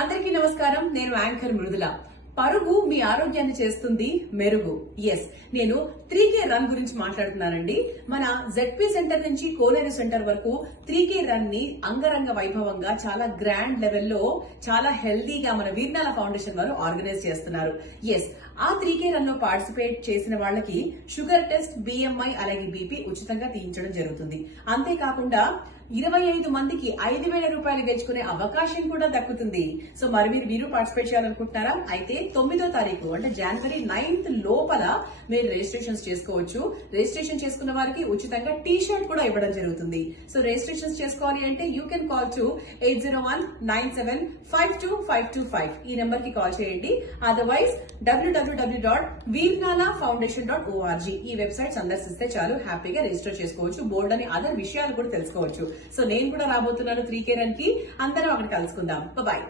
అందరికీ నమస్కారం. నేను యాంకర్ మృదుల. పరుగు మీ ఆరోగ్యాన్ని చేస్తుంది మెరుగు. ఎస్, నేను 3K రన్ గురించి మాట్లాడుతున్నానండి. మన జెడ్పీ సెంటర్ నుంచి కోనేరు సెంటర్ వరకు 3K రన్ ని అంగరంగ వైభవంగా చాలా గ్రాండ్ లెవెల్లో చాలా హెల్దీగా మన వీర్నాల ఫౌండేషన్ వారు ఆర్గనైజ్ చేస్తున్నారు. ఎస్, ఆ 3K రన్ లో పార్టిసిపేట్ చేసిన వాళ్ళకి షుగర్ టెస్ట్, BMI అలాగే BP ఉచితంగా తీయించడం జరుగుతుంది. అంతేకాకుండా 25 మందికి 5,000 రూపాయలు గెలుచుకునే అవకాశం కూడా దక్కుతుంది. సో మరి మీరు పార్టిసిపేట్ చేయాలనుకుంటున్నారా? అయితే 9వ తారీఖు అంటే జనవరి 9th లోపల మీరు రిజిస్ట్రేషన్స్ చేసుకోవచ్చు. రిజిస్ట్రేషన్ చేసుకున్న వారికి ఉచితంగా టీ-షర్ట్ కూడా ఇవ్వడం జరుగుతుంది. సో రిజిస్ట్రేషన్స్ చేసుకోవాలి అంటే యూ కెన్ కాల్ టు 80197525525 ఈ నెంబర్ కి కాల్ చేయండి. అదర్వైజ్ www.veernalafoundation.org ఈ వెబ్సైట్ సందర్శిస్తే చాలు, హ్యాపీగా రిజిస్టర్ చేసుకోవచ్చు. బోర్డు అని అదర్ విషయాలు కూడా తెలుసుకోవచ్చు. సో నేను కూడా రాబోతున్నాను 3K రన్ కి. అందరం అక్కడ కలుసుకుందాం. బాయ్.